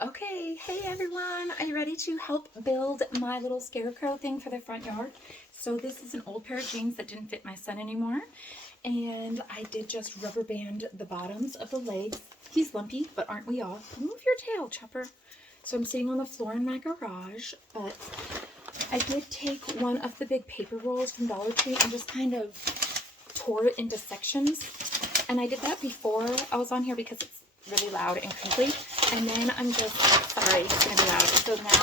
Okay, hey everyone, are you ready to help build my little scarecrow thing for the front yard? So this is an old pair of jeans that didn't fit my son anymore, and I did just rubber band the bottoms of the legs. He's lumpy, but aren't we all? Move your tail, Chopper. So I'm sitting on the floor in my garage, but I did take one of the big paper rolls from Dollar Tree and just kind of tore it into sections. And I did that before I was on here because it's really loud and crinkly. And then I'm just, sorry, it's going to be loud. So now,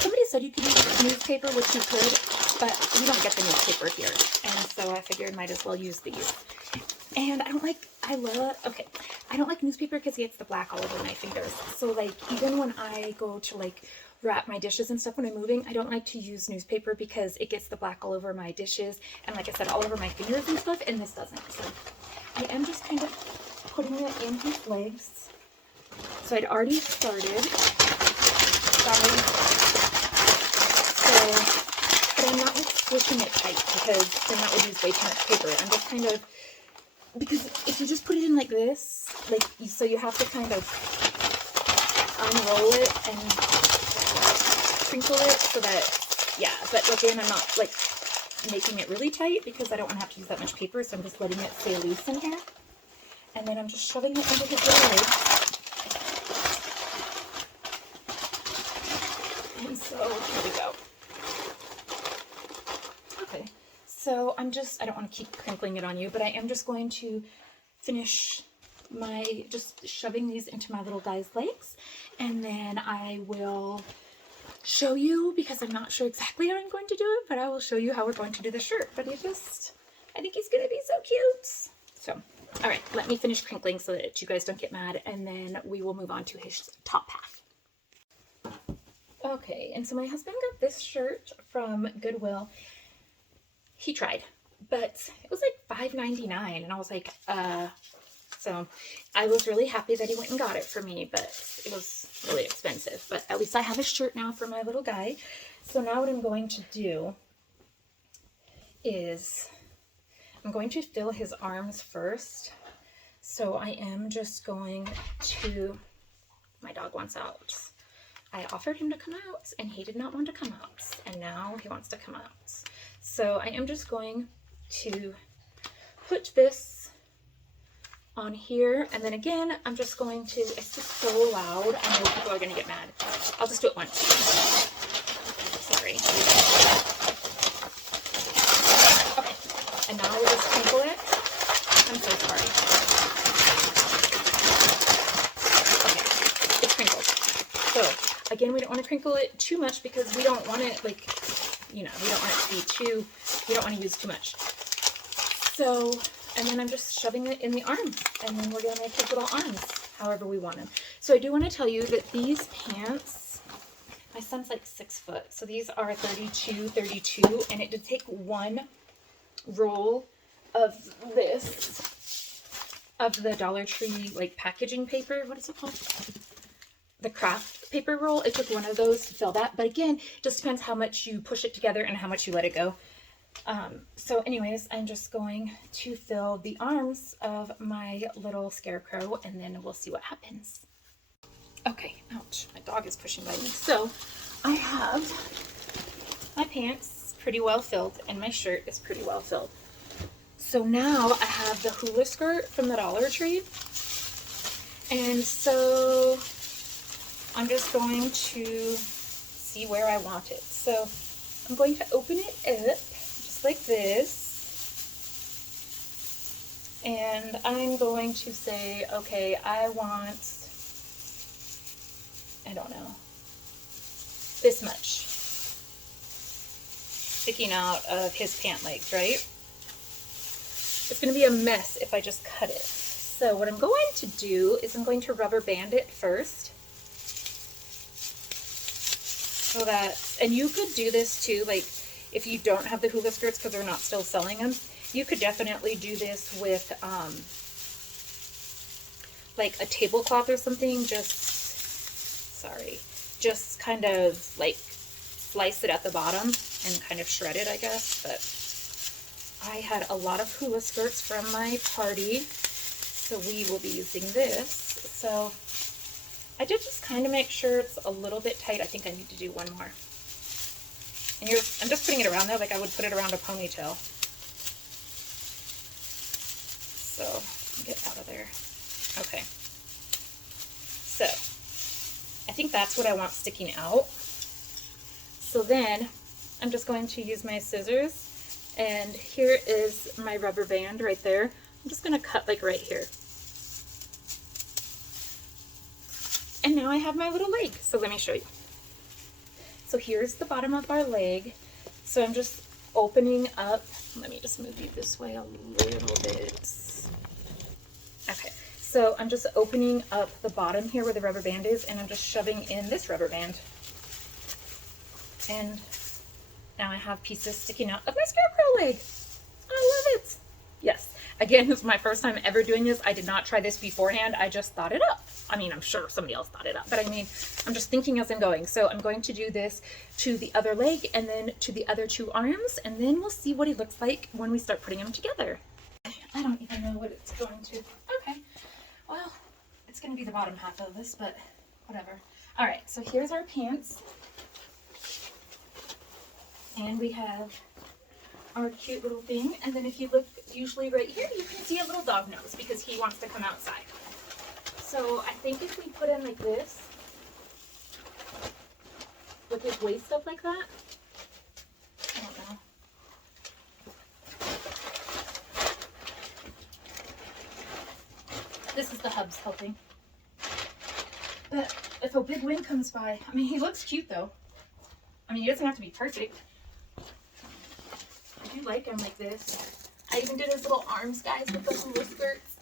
somebody said you could use newspaper, which you could, but we don't get the newspaper here. And so I figured might as well use these. And I don't like newspaper because it gets the black all over my fingers. So like, even when I go to like wrap my dishes and stuff when I'm moving, I don't like to use newspaper because it gets the black all over my dishes. And like I said, all over my fingers and stuff, and this doesn't. So I am just kind of putting it in his legs. So I'd already started. Sorry. But I'm not like squishing it tight because then that would use way too much paper. I'm just kind of, because if you just put it in like this, so you have to kind of unroll it and crinkle it so that, yeah, but again, I'm not like making it really tight because I don't want to have to use that much paper, so I'm just letting it stay loose in here. And then I'm just shoving it into his little legs. And so, here we go. Okay, so I don't want to keep crinkling it on you, but I am just going to finish just shoving these into my little guy's legs. And then I will show you, because I'm not sure exactly how I'm going to do it, but I will show you how we're going to do the shirt. But I think he's going to be so cute. So, all right, let me finish crinkling so that you guys don't get mad, and then we will move on to his top half. Okay, and so my husband got this shirt from Goodwill. He tried, but it was like $5.99, and I was like, so I was really happy that he went and got it for me, but it was really expensive. But at least I have a shirt now for my little guy. So now what I'm going to do is I'm going to fill his arms first. So I am just going to, my dog wants out. I offered him to come out and he did not want to come out. And now he wants to come out. So I am just going to put this on here. And then again, I'm just going to, it's just so loud. I know people are going to get mad. I'll just do it once. Sorry. Okay. And now we'll just crinkle it. I'm so sorry. Okay. It's crinkled. So again, we don't want to crinkle it too much because we don't want it like, we don't want it to be too, we don't want to use too much. So, and then I'm just shoving it in the arms, and then we're going to make his little arms however we want them. So I do want to tell you that these pants, my son's like 6 foot, so these are 32, and it did take one roll of this, of the Dollar Tree like packaging paper. What is it called? The craft paper roll. It took one of those to fill that, but again, it just depends how much you push it together and how much you let it go. So anyways, I'm just going to fill the arms of my little scarecrow, and then we'll see what happens. Okay, ouch, my dog is pushing by me. So I have my pants pretty well filled and my shirt is pretty well filled. So now I have the hula skirt from the Dollar Tree, and so I'm just going to see where I want it. So I'm going to open it up just like this. And I'm going to say, okay, I want, I don't know, this much sticking out of his pant legs, right? It's going to be a mess if I just cut it. So what I'm going to do is I'm going to rubber band it first. So that, and you could do this too, like if you don't have the hula skirts because they're not still selling them, you could definitely do this with like a tablecloth or something. Just kind of like slice it at the bottom and kind of shred it, I guess. But I had a lot of hula skirts from my party, so we will be using this. So I did just kind of make sure it's a little bit tight. I think I need to do one more. And I'm just putting it around there like I would put it around a ponytail. So, get out of there. Okay. So, I think that's what I want sticking out. So then, I'm just going to use my scissors, and here is my rubber band right there. I'm just going to cut like right here. And now I have my little leg. So let me show you. So here's the bottom of our leg. So I'm just opening up. Let me just move you this way a little bit. Okay. So I'm just opening up the bottom here where the rubber band is, and I'm just shoving in this rubber band. And now I have pieces sticking out of my scarecrow leg. I love it. Yes. Again, this is my first time ever doing this. I did not try this beforehand. I just thought it up. I mean, I'm sure somebody else thought it up, but I mean, I'm just thinking as I'm going. So I'm going to do this to the other leg and then to the other two arms, and then we'll see what he looks like when we start putting them together. I don't even know what it's going to. Okay. Well, it's going to be the bottom half of this, but whatever. All right. So here's our pants. And we have our cute little thing. And then if you look usually right here, you can see a little dog nose because he wants to come outside. So I think if we put him like this, with his waist up like that, I don't know. This is the hubs helping. But if a big wind comes by, I mean, he looks cute though. I mean, he doesn't have to be perfect. I do like him like this. I even did his little arms, guys, with the hula skirts.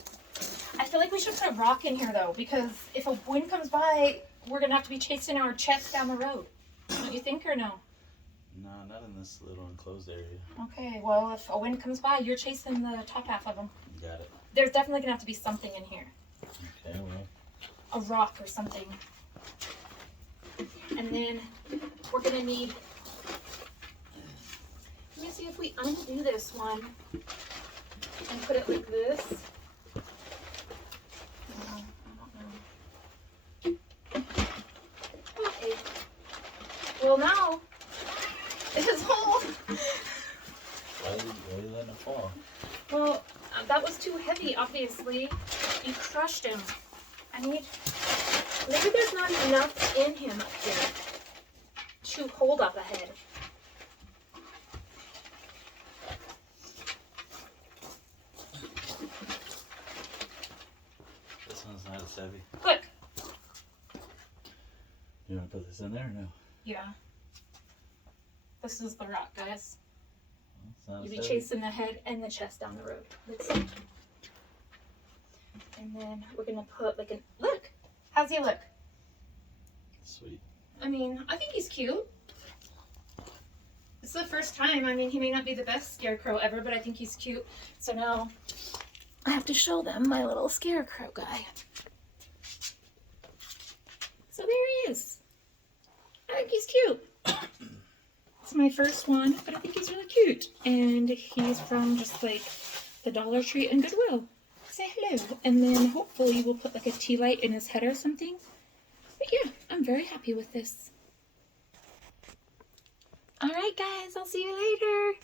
I feel like we should put a rock in here though, because if a wind comes by, we're gonna have to be chasing our chest down the road. Don't you think, or no? No, not in this little enclosed area. Okay, well, if a wind comes by, you're chasing the top half of them. Got it. There's definitely gonna have to be something in here. Okay, well. A rock or something. And then we're gonna need, let me see if we undo this one and put it like this. I don't know. Okay. Well, now it is whole. Why are you letting it fall? Well, that was too heavy, obviously. You crushed him. Maybe there's not enough in him up here to hold up a head. This one's not as heavy. Look. You want to put this in there or no? Yeah. This is the rock, guys. Well, You'll be chasing the head and the chest down the road. Let's see. And then we're gonna put like look. How's he look? Sweet. I mean, I think he's cute. It's the first time. I mean, he may not be the best scarecrow ever, but I think he's cute. So now I have to show them my little scarecrow guy. So there he is. I think he's cute. It's my first one, but I think he's really cute. And he's from just like the Dollar Tree and Goodwill. Say hello. And then hopefully we'll put like a tea light in his head or something. But yeah, I'm very happy with this. All right, guys, I'll see you later.